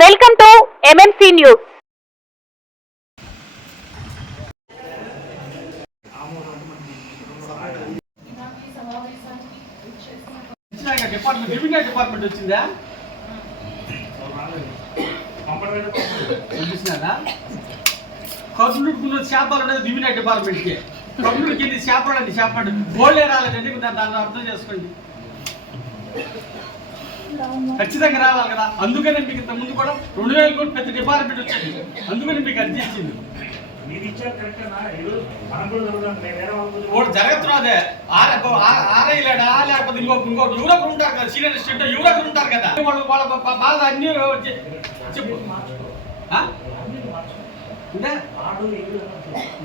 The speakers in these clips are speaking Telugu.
Welcome to MMC news. Department వచ్చిందా? కర్నూలు చేపలు అనేది రెవెన్యూ డిపార్ట్మెంట్కి, కర్నూలు కింద చేపలు అండి, చేపలు గోల్డే రాలేదండి. దాన్ని అర్థం చేసుకోండి, ఖచ్చితంగా రావాలి కదా. అందుకనే మీకు ఇంత ముందు కూడా 2000 కోట్లు ప్రతి డిపార్ట్మెంట్ వచ్చేది, అందుకని మీకు అర్జీ ఇచ్చింది. జరుగుతున్నదే ఆరైలేడా, లేకపోతే ఇంకొక యువకులు ఉంటారు కదా, సీనియర్ స్టేట్ యువకులు ఉంటారు కదా, వాళ్ళ బాధ అన్ని చెప్పు.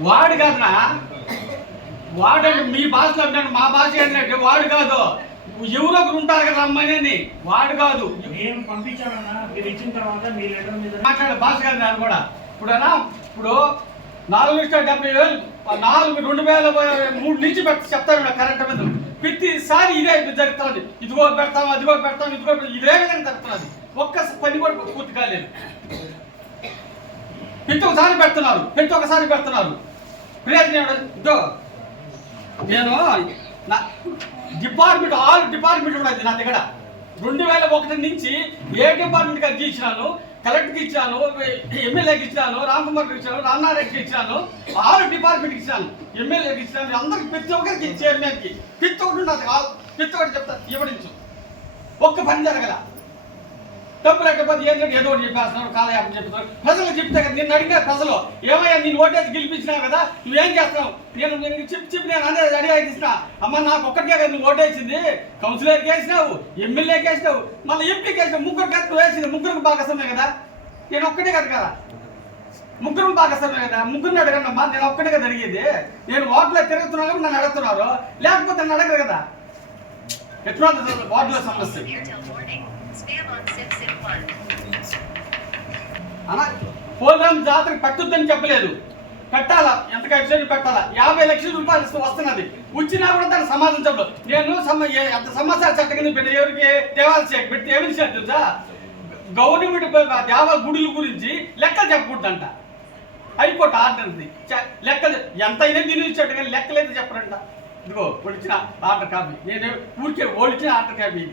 వాడు కాదునా, వాడంటే మీ భాషలో అంటాను, మా భాష ఏంటంటే వాడు కాదు, ఎవరొకరు ఉంటారు కదా అమ్మాయిని, వాడు కాదు. నేను పంపించానన్నా, మీరు ఇచ్చిన తర్వాత మీ లెటర్ మీద మాట్లాడే భాష కాదు నేను కూడా. ఇప్పుడు 4,70,000 2003 నుంచి చెప్తాను కరెంట్ మీద. ప్రతిసారి ఇదే జరుగుతుంది, ఇదిగో పెడతాం, అదిగో పెడతాం, ఇదిగో ఇదే విధంగా జరుగుతున్నది. ఒక్క పని కూడా పూర్తి కాలేదు. ప్రతి ఒక్కసారి పెడుతున్నారు. ప్రయత్నం నేను డిపార్ట్మెంట్ 6 డిపార్ట్మెంట్ ఉన్నది నా దగ్గర. 2001 నుంచి ఏ డిపార్ట్మెంట్కి అర్జీ ఇచ్చినాను, కలెక్టర్కి ఇచ్చాను, ఎమ్మెల్యేకి ఇచ్చాను, రామ్కుమార్కి ఇచ్చాను, రామ్నారాయణకి ఇచ్చాను, 6 డిపార్ట్మెంట్కి ఇచ్చాను, ఎమ్మెల్యేకి ఇచ్చాను, అందరికి ప్రతి ఒక్కరికి చైర్మన్కి ప్రతి ఒక్కటి నాకు ప్రతి ఒక్కటి చెప్తా ఇవ్వడించు. ఒక్క పని జరగల. డబ్బులు ఎట్టపోతే ఏదో ఒకటి చెప్పేస్తున్నారు, కాలయాపం చెప్తున్నారు. ప్రజలు చెప్తే కదా, నిన్ను అడిగే ప్రజలు ఏమయ్యా నేను ఓటేసి గెలిపించినావు కదా, నువ్వేం చేస్తున్నావు, నేను చెప్పి నేను అనేది అడిగి ఇస్తున్నా. అమ్మ నాకు ఒక్కటికే కదా నువ్వు ఓటేసింది, కౌన్సిలర్కి వేసినావు, ఎమ్మెల్యేకి వేసినావు, మళ్ళీ ఎంపీకి వేసినావు, ముగ్గురు కదా నువ్వు వేసింది, ముగ్గురికి భాగస్వామే కదా, నేను ఒక్కటే కదా ముగ్గురు భాగస్వామే కదా, ముగ్గురిని అడగండి అమ్మా, నేను ఒక్కటే కదా అడిగేది. నేను ఓట్లో తిరుగుతున్నాను, నన్ను అడుగుతున్నారు, లేకపోతే నన్ను అడగరు కదా. ఎట్లా వార్డులో సమస్య అలా పోలవరం జాతరకు పెట్టొద్దని చెప్పలేదు, పెట్టాలా, ఎంత ఖర్చు పెట్టాలా. 50 లక్షల రూపాయలు వస్తున్నది, వచ్చినా కూడా దానికి సమాధానం చెప్పలేదు. నేను ఎంత సమాచార చట్టం కింద పెట్టి ఎవరికి దేవాలయ పెట్టి ఏమి తెలుసా, గవర్నమెంట్ దేవాల గుడుల గురించి లెక్కలు చెప్పకూడదంట. హైకోర్టు ఆర్డర్ ఉంది, లెక్కలు ఎంతైనా దీని ఇచ్చాడు కానీ లెక్కలేదు చెప్పరంట. ఇదిగో ఒడిచిన ఆర్డర్ కాపీ, నేను ఊరికే ఓడిచిన ఆర్డర్ కాపీ,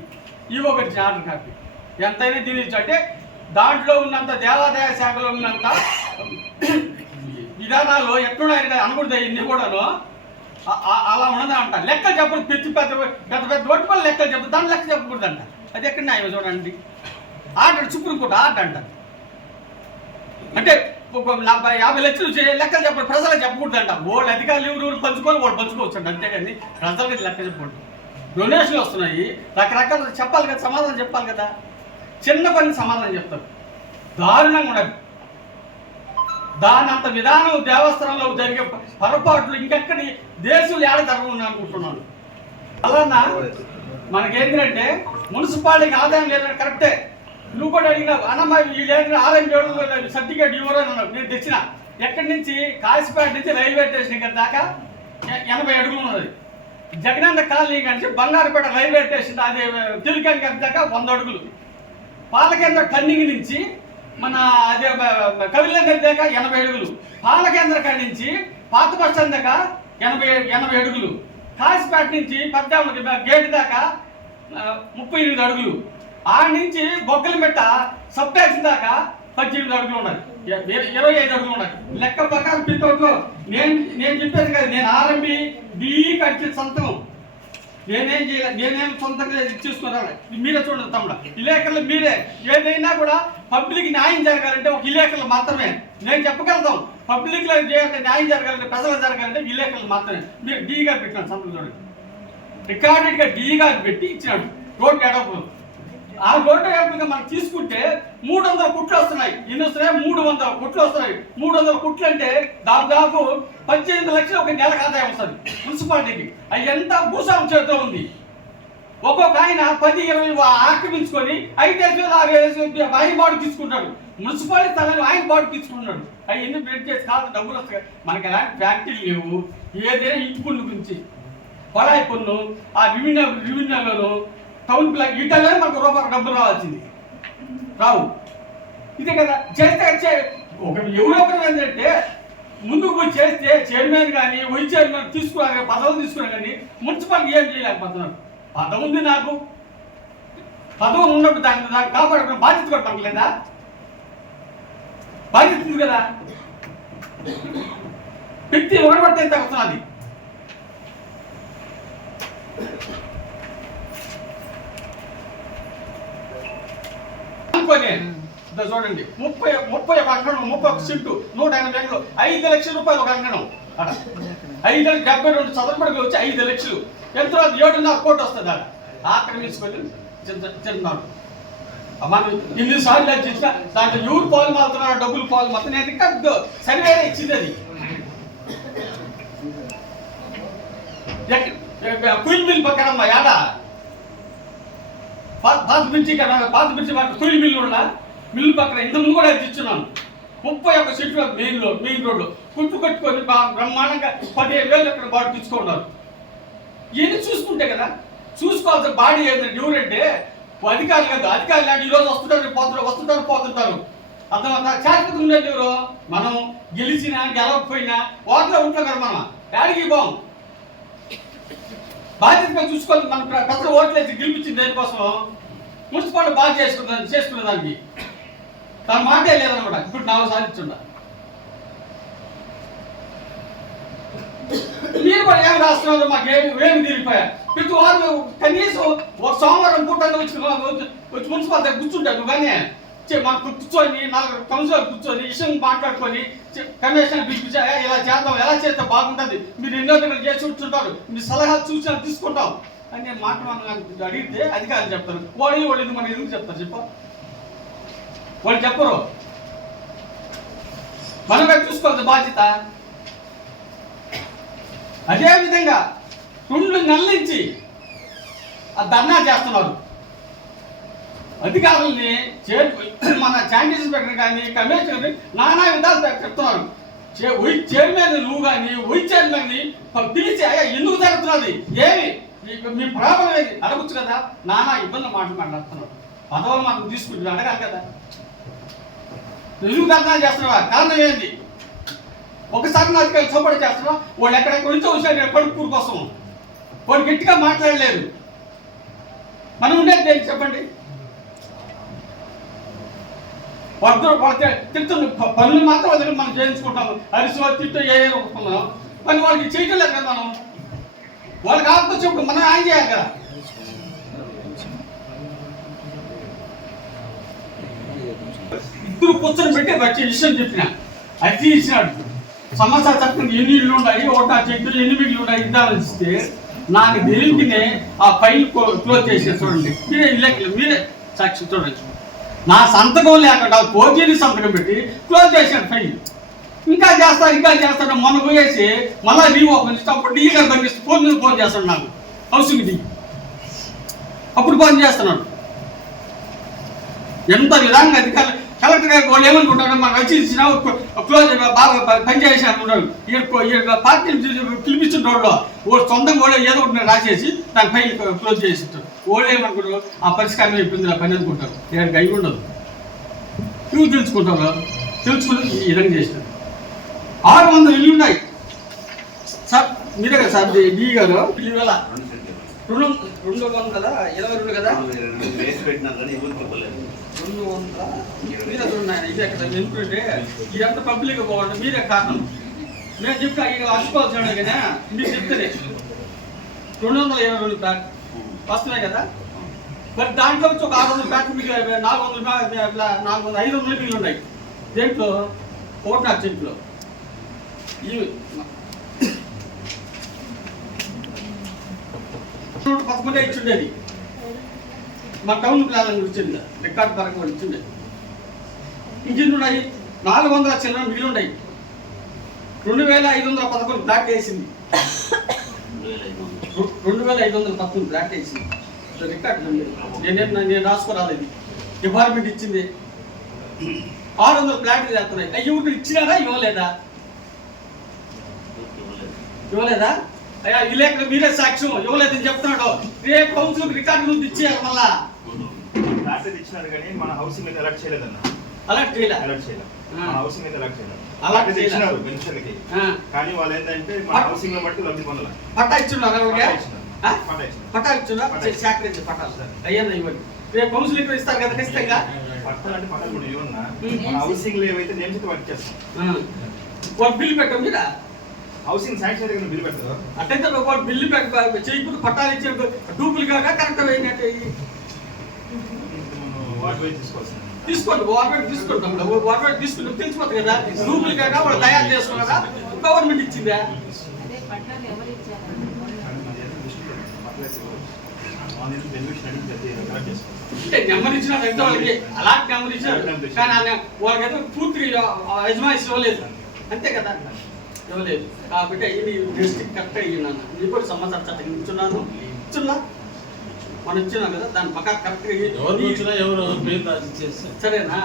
ఇవో గడిచిన ఆర్డర్ కాపీ, ఎంతైనా దీని అంటే దాంట్లో ఉన్నంత దేవాదాయ శాఖలో ఉన్నంత విధానాలు ఎట్లున్నాయి అనకూడదు, ఇన్ని కూడాను అలా ఉన్నదా అంట. లెక్కలు చెప్పదు, పెద్ద ఒట్టుపల్లి లెక్కలు చెప్పదు, దాని లెక్క చెప్పకూడదంట. అది ఎక్కడ న్యాయం చూడండి. ఆర్డర్ సుప్రీంకోర్టు ఆర్డర్ అంట. అంటే 50 లక్షలు లెక్కలు చెప్పండి, ప్రజలకు చెప్పకూడదంట. వాళ్ళు అధికారులు ఎవరు పంచుకొని వాళ్ళు పంచుకోవచ్చు అంట, అంతేగాని ప్రజలకి లెక్క చెప్పకూడదు. డొనేషన్లు వస్తున్నాయి, రకరకాల చెప్పాలి కదా, సమాధానం చెప్పాలి కదా. చిన్న పని సమాధానం చెప్తారు, దారుణంగా ఉండదు. దాని అంత విధానం దేవస్థానంలో జరిగే పొరపాట్లు ఇంకెక్కడి దేశంలో ఏడ జరగను అనుకుంటున్నాను. అలానా మనకేంటంటే మున్సిపాలిటీకి ఆదాయం లేదని కరెక్టే. నువ్వు కూడా అడిగినావు, అన్నమ్మ వీళ్ళు RM సర్టిఫికేట్ ఇవ్వరు అని అన్నావు. నేను తెచ్చిన ఎక్కడి నుంచి, కాశీపేట నుంచి రైల్వే స్టేషన్ దాకా 80 అడుగులు ఉన్నది. జగనన్న కాలనీ నుంచి బంగారుపేట రైల్వే స్టేషన్ అది తిరుగానికి దాకా 100 అడుగులు. పాలకేంద్ర టర్నింగ్ నుంచి మన అదే కవిలంగ దాకా 80 అడుగులు. పాలకేంద్ర కాడి నుంచి పాత బస్ స్టాండ్ దాకా 80 అడుగులు. కాశీపేట నుంచి పెద్ద గేట్ దాకా 38 అడుగులు. ఆడ నుంచి బొగ్గలమెట్ట సబ్ ట్యాక్సీ దాకా 18 అడుగులు ఉన్నాయి, 25 అడుగులు ఉన్నాయి. లెక్క ప్రకారం పిట్టోట్లో నేను చెప్పేది కదా, నేను ఆరంభి కట్టిన సంతకం నేనేం చేయాలి, నేనేం సొంతంగా చూసుకున్నాను. మీరే చూడండి తమ్ముడు, విలేకరులు మీరే. ఏదైనా కూడా పబ్లిక్ న్యాయం జరగాలంటే ఒక విలేకరులు మాత్రమే నేను చెప్పగలుగుతాం. పబ్లిక్లో న్యాయం జరగాలంటే, ప్రజలు జరగాలంటే విలేకరులు మాత్రమే. మీరు D గారు పెట్టినాడు సంతకం చూడండి, రికార్డెడ్గా D గారు పెట్టి ఇచ్చినాడు. రోడ్డు ఎడపు, ఆ రోడ్డు ఎడపుగా మనం తీసుకుంటే 300 కుట్లు వస్తున్నాయి. ఎన్ని వస్తున్నాయి? 300 కుట్లు వస్తున్నాయి. 300 కుట్లు అంటే దాదాపు 18 లక్షలు ఒక నెలకు ఆదాయం వస్తుంది మున్సిపాలిటీకి. అది ఎంత భూస్వామి చేతిలో ఉంది. ఒక్కొక్క ఆయన 10-20 ఆక్రమించుకొని 5,000-6,000 ఆయన బాడీ తీసుకుంటాడు. మున్సిపాలిటీ స్థలాన్ని ఆయన బాడీ తీసుకుంటున్నాడు. అవి ఎన్ని బెడ్ చేసి కాదు డబ్బులు వస్తాయి. మనకి ఎలాంటి ఫ్యాక్టరీలు లేవు. ఏదైనా ఇంటి పన్ను గురించి, కొలాయి పన్ను, ఆ రెవెన్యూలోను, టౌన్ ప్లాన్ వీటల్లోనే మనకు రూపాయలు డబ్బులు రావాల్సింది రావు. ఇదే కదా చేస్తే ఒక ఎవరో ఒకరు ఏంటంటే ముందుకు పోయి చేస్తే చైర్మన్ కానీ వైస్ చైర్మన్ తీసుకురా పదవులు తీసుకురా కానీ మున్సిపాలిటీ ఏం చేయలేకపోతున్నారు. పదవి ఉంది నాకు, పదవులు ఉన్నప్పుడు దాన్ని కాపాడుకున్న బాధ్యత కూడా పడలేదా? బాధ్యత ఉంది కదా. వ్యక్తి ఒకటి ఎంత వస్తున్నది. అనుకోని చూడండి 31 అంకణం 31 సీట్లు 180 ఎకరాలు 5 లక్షల రూపాయలు ఒక అంకణం అట 572 చదరపడికి వచ్చి 5 లక్షలు ఎంత 7.5 కోట్లు వస్తుంది అక్కడ ఆక్రమించుకొని తింటున్నారు. మనం ఇన్నిసార్లు చేసిన దాంట్లో ఎవరు పాలు మారుతున్నారు, డబ్బులు పాలు మొత్తం నేను రికార్డు సర్వే ఇచ్చింది. అది కుయిల్ మిల్ పక్కనమ్మా యాడ పాత బ్రిడ్జి మాకు కుయిల్ మిల్లు ఉన్న మిల్లు పక్కన ఇంతకుముందు కూడా ఇచ్చున్నాను. 31 సీట్లు మెయిన్ రోడ్డు కుట్టు కట్టుకొని బ్రహ్మాండంగా 15,000 ఎక్కడ బాడీ తెచ్చుకున్నారు. ఇవన్నీ చూసుకుంటే కదా చూసుకోవాల్సిన బాడీ ఏంటంటే ఎవరంటే అధికారులు కదా. అధికారులు అంటే ఈరోజు వస్తుంటారు పోతుంటారు. అర్థమంతా శాశ్వతం ఉండేది ఎవరు? మనం గెలిచినా గెలవకపోయినా వాటిలో ఉంటాం కదా. మనం యాడికి పోం. బాధ్యతగా చూసుకోవాలి. మనం ప్రజలు ఓట్లేసి గెలిపించింది దేనికోసం మున్సిపాలిటీ బాగా చేసుకునే దానికి తన మాటే లేదనమాట. ఇప్పుడు 4 సార్లు మీరు కూడా ఏం రాస్తున్నారు? మాకు ఏమి తీరిపోయా. ప్రతి వారు కనీసం ఒక సోమవారం పూట వచ్చి మున్సిపాలిటీ కూర్చుంటారు. కానీ మనం కూర్చొని 4 కౌన్సిలర్ కూర్చొని విషయం మాట్లాడుకొని కమిషన్ పిలిపించా ఇలా చేద్దాం, ఎలా చేస్తే బాగుంటుంది, మీరు ఎన్నో దగ్గర చేసి ఉంటుంటారు, మీ సలహాలు సూచనలు తీసుకుంటాం అని మాట మనం అడిగితే అధికారులు చెప్తారు. వాళ్ళు ఎందుకు మనం ఎందుకు చెప్తారు చెప్ప? వాళ్ళు చెప్పరు. మనమే చూసుకోవాలి బాధ్యత. అదేవిధంగా 2 నెలల నుంచి ధర్నా చేస్తున్నారు. అధికారులని మన చాండీస్ ఇన్స్పెక్టర్ కానీ కమిషనర్ నానా విధాలు చెప్తున్నారు. చైర్మన్ నువ్వు కానీ వైస్ చైర్మన్ పిలిచి అయ్యా ఎందుకు జరుగుతున్నది, ఏమి మీ ప్రాబ్లం ఏది అడగచ్చు కదా. నానా ఇబ్బందులు మాట్లాడుతున్నారు. పదవులు మనం తీసుకుంటున్నాం అడగాలి కదా. ఎందుకు ధర్నా చేస్తున్నావా, కారణం ఏంది? ఒకసారి నా అధికారులు చోపడి చేస్తున్నావా? వాళ్ళు ఎక్కడెక్కడ నుంచో వచ్చారు కడుపుకూరు కోసం. వాళ్ళు గట్టిగా మాట్లాడలేదు. మనం ఉండేది ఏంటి చెప్పండి? వాళ్ళకి తిడుతుంది. పనులు మాత్రం వదిలి మనం చేయించుకుంటాము. అరిసి తిట్టు ఏ రూపంలో కానీ వాళ్ళకి చేయటం లేదు కదా. మనం వాళ్ళకి ఆపుకొచ్చినప్పుడు మనం ఆయన చేయాలి కదా. ఇద్దరు కూర్చొని పెట్టి వచ్చే విషయం చెప్పిన అది ఇచ్చినాడు. సమస్య చక్కగా ఎన్ని ఇళ్ళు ఉన్నాయి, ఒకటా చెట్లు ఎన్ని మిగిలి ఉన్నాయి ఇద్దామని ఇస్తే నాకు తెలియకనే ఆ ఫైల్ క్లోజ్ చేసే చూడండి. మీరే సాక్షి చూడండి. నా సంతకం లేకుండా ఫోర్జరీ సంతకం పెట్టి క్లోజ్ చేశాడు ఫైల్. ఇంకా చేస్తాడు. మొన్న పోయేసి మళ్ళీ రీఓపెన్ చేస్తే అప్పుడు డీ గారు పంపిస్తే ఫోన్ చేస్తాడు నాకు హౌసింగ్ డీ. అప్పుడు ఫోన్ చేస్తున్నాడు. ఎంత విధానంగా అధికారులు కలెక్టర్ గారికి వాళ్ళు ఏమనుకుంటారు, మనం రచించిన క్లోజ్ బాగా పనిచేసి అనుకుంటారు. ఇక్కడ పార్టీని పిలిపిస్తుంటాడు. వాళ్ళు సొంతంగా కూడా ఏదో ఒకటి రాసేసి దాని ఫైల్ క్లోజ్ చేసిస్తారు. వాళ్ళు ఏమనుకుంటారు, ఆ పరిష్కారం అయిపోయింది ఆ పని అనుకుంటారు. ఇక్కడికి అయి ఉండదు. నువ్వు తెలుసుకుని ఈ విధంగా చేసినారు. 600 ఇల్లు ఉన్నాయి సార్. మీరే కదా సార్ డీ గారు 222 కదా 200 ఇది ఎక్కడ ఎందుకంటే ఇదంతా పబ్లిక్ పోవాలి. మీరే కారణం. నేను చెప్తా ఇక అర్చుకోవాల్సిన కదా మీరు చెప్తానే 222 ప్లాట్ వస్తున్నాయి కదా. మరి దాంట్లో వచ్చి ఒక 600 ప్లాట్లు మీకు 500 మిగిలి ఉన్నాయి. దేంట్లో 1.5 సెంట్లో ఇవి 11 ఇచ్చిండేది. మా టౌన్ ప్లాన్ ఇచ్చింది, రికార్డు పరంగా ఇచ్చింది. ఇంజిన్లు ఉన్నాయి 400 చిల్లర మిగిలి ఉన్నాయి. 2511 ప్లాట్ వేసింది. 2511 ప్లాట్ వేసింది. రికార్డు నేను రాసుకోరాలేదు. డిపార్ట్మెంట్ ఇచ్చింది. 600 ప్లాట్లు చేస్తున్నాయి. అయ్యి ఇచ్చినారా ఇవ్వలేదా? అయ్యా విలేకరు మీరే సాక్ష్యం ఇవ్వలేదని చెప్తున్నాడు. రేపు కౌన్సిల్ రికార్డు నుంచి ఇచ్చేయాలి. మళ్ళా ఇచ్చినారు కానీ మన హౌసింగ్ మీద ఎలక్ట్ చేయలేదన్న. అలర్ట్ చేయలే అలర్ట్ చేయలేదు. మా హౌసింగ్ అయితే అలర్ట్ చేయలేదు. అలర్ట్ అయితే చేయలేదు. ఇచ్చినారు పెన్షన్కి. కానీ వాళ్ళు ఏంటంటే మా హౌసింగ్ లో బట్టి లబ్ధి పొందాలి. పట్టా ఇచ్చున్నారు ఎవరికే? పట్టా ఇచ్చినారు. పట్టాలు ఇచ్చున్నా సేకరించి పట్టాలు సార్ అయ్యేది ఇవ్వండి. రేపు కౌన్సిలింగ్ ఇస్తారు కదా ఖచ్చితంగా. పట్టాలు అంటే పట్టాలు కూడా ఇవ్వన్నా మన హౌసింగ్ లో ఏవైతే నేమ్స్ వర్క్ చేస్తాం. వాళ్ళు బిల్లు పెట్టాం మీరా హౌసింగ్ శాంక్షన్ దగ్గర బిల్ పెడతారు. అట్టయితే వాళ్ళు బిల్లు చేయకపోతే పట్టాలు ఇచ్చే డూపులు కాక కరెక్ట్ అయినట్టు వాటి వైపు తీసుకోవాల్సింది. తీసుకోండి వాటర్ తీసుకుంటాం వాటర్ తీసుకుంటాం తెలిసిపోతుంది కదా డూపులు కాక వాళ్ళు తయారు చేసుకున్నారా గవర్నమెంట్ ఇచ్చిందా? నెంబర్ ఇచ్చినాడు అంటే వాళ్ళకి అలాంటి నెంబర్ ఇచ్చినాడు కానీ వాళ్ళకైతే పూర్తిగా యజమాని ఇవ్వలేదు అంతే కదా ఇవ్వలేదు. కాబట్టి ఇది డిస్ట్రిక్ట్ కరెక్ట్ అయ్యినాను ఇది కూడా సమాచార చట్టం ఇచ్చున్నాను ఇచ్చున్నా మనం ఇచ్చినాం కదా దాని పక్క కరెక్ట్గా సరేనా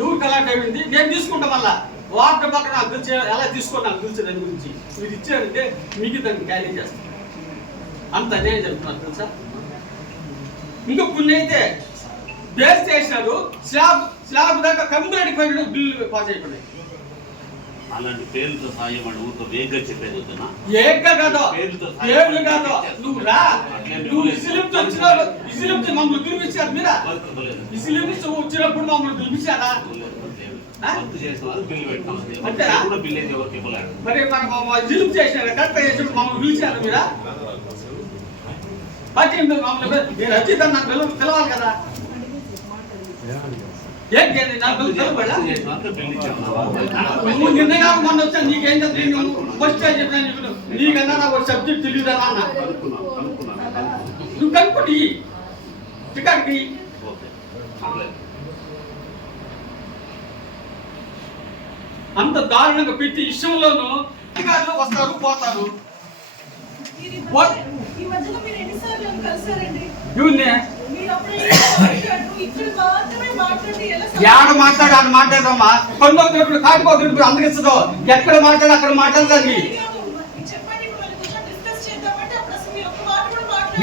ఎవరికి అలాంటి అయింది నేను తీసుకుంటా మళ్ళా వాటర్ పక్కన నాకు తెలిసి ఎలా తీసుకోండి నాకు తెలిసి దాని గురించి మీరు ఇచ్చారంటే మీకు దాన్ని క్యారీ చేస్తాను అంత అదే చెప్తున్నారు తెలుసా. ఇంకా కొన్ని అయితే బేస్ చేసినారు స్లాబ్ దాకా కంప్లీట్ పైన బిల్లు పాస్ అయిపోయినాయి. అలాంటి పేర్లతో సాయం అని ఊరితో వేగ్గా చెప్పేది వద్దునా? ఏగ్గా కాదు పేర్లు కాదు నువ్వు రా నువ్వు ఇసిలిప్తి వచ్చినావు ఇసిలిప్తి మమ్మల్ని పిలిపించారు మీరా ఇసిలిప్తి వచ్చినప్పుడు మమ్మల్ని పిలిపించారా? వర్క్ చేసిన వాళ్ళు బిల్లు పెట్టాం అంతేనా? కూడా బిల్లు అయితే ఎవరికి ఇవ్వలేదు. మరి మన ఇసిలిప్తి చేసినారు కరెక్ట్ చేసినప్పుడు మమ్మల్ని పిలిచారు మీరా? పార్టీ మమ్మల్ని నేను వచ్చిందని నాకు పిలవాలి కదా ఏంటి నాకు పిలవడా నువ్వు నిన్నగా మొన్న వచ్చా నీకేం చెప్పి ఫస్ట్ చెప్పినా నీకన్నా నాకు ఒక సబ్జెక్ట్ తెలియదా అన్న నువ్వు కనుక్కోటి టికెట్కి అంత దారుణంగా పెట్టి ఇష్టంలోనూ అధికారులు వస్తారు పోతారు. ఈ మధ్యలో మీరు ఎన్నిసార్లు కలిసారండి? యాడ మాట్లాడు అని మాట్లాడమ్మా కొందరు కాకపోతే అందరిస్తుందో ఎక్కడ మాట్లాడు అక్కడ మాట్లాడదండి.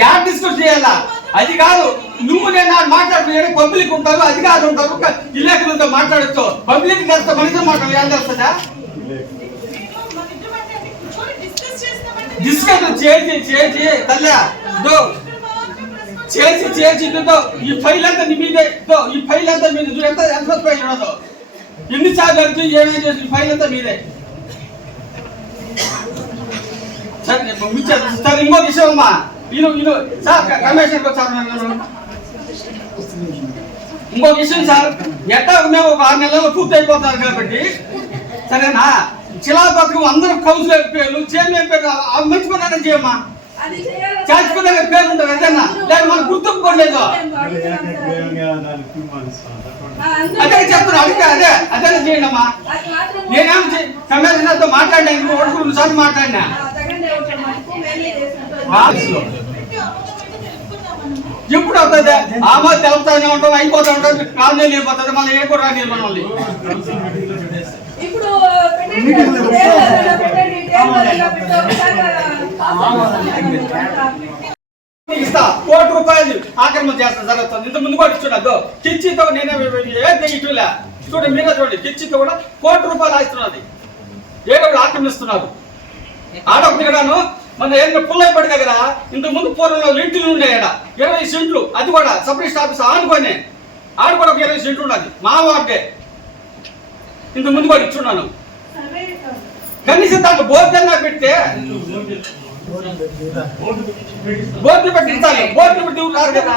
యాడ్ డిస్కస్ చేయాలా? అది కాదు నువ్వు నేను మాట్లాడుతున్నాడు పబ్లిక్ ఉంటారు అధికారులు ఉంటారు విలేకరులతో మాట్లాడచ్చు పబ్లిక్ చేస్తా మనిషి మాట్లాడు ఏం చేస్తుందా? డిస్కస్ చేసి తల్లి చేసి ఈ ఫైల్ అంతా మీదే ఈ ఫైల్ అంతా మీద ఎంత ఫైల్ ఉండదు ఎన్నిసార్లు అడిగి ఏమేమి చేసి ఈ ఫైల్ అంతా మీదే. సార్ ఇంకో విషయం అమ్మా ఈయన సార్ కమిషనర్ వచ్చారు ఇంకో విషయం సార్ ఎట్టా మేము ఒక 6 నెలల్లో పూర్తి అయిపోతారు కాబట్టి సరేనా శిలాపత్రం అందరూ కౌన్సిలర్ పేర్లు చైర్మన్ పేర్లు మంచుకున్నారని చేయమ్మా చాచుకునే పేరు ఉంటుంది ఏదైనా లేదు మనకు గుర్తుకోలేదు అదే చెప్తున్నా అదే అదే చేయండి అమ్మా. నేనేం కమిషనర్తో మాట్లాడినా 1-2 సార్లు మాట్లాడినా ఎప్పుడు అవుతుంది ఆమో తెలుపుతానే ఉంటాం అయిపోతా ఉంటాం 4 నెలలు అయిపోతుంది మళ్ళీ ఏ కూడా రాని మనల్ని ఇస్తా ₹1 ఆక్రమణ చేస్తా జరుగుతుంది. ఇంత ముందు కూడా ఇస్తున్నదో కిచ్చితో నేనే ఇటులే చూడండి మీరే చూడండి కిచ్చితో కూడా ₹1 ఆస్తున్నది ఏదో ఆక్రమిస్తున్నారు. ఆడొకటి కూడాను మన ఏదైనా పుల్లైపడి దగ్గర ఇంత ముందు పూర్వంలో ఇంటిలు ఉండే 20 సెంట్లు అది కూడా సబ్ రిజిస్టర్ ఆఫీస్ ఆనుకొని ఆడ కూడా ఒక 20 సెంట్లు ఉన్నది మా వార్డే ఇంత ముందు కూడా ఇచ్చున్నాను. కనీసం దాంట్లో బోర్డున్నా పెడితే బోర్డులు పెట్టి ఇస్తాను బోర్డులు పెట్టి రారు కదా.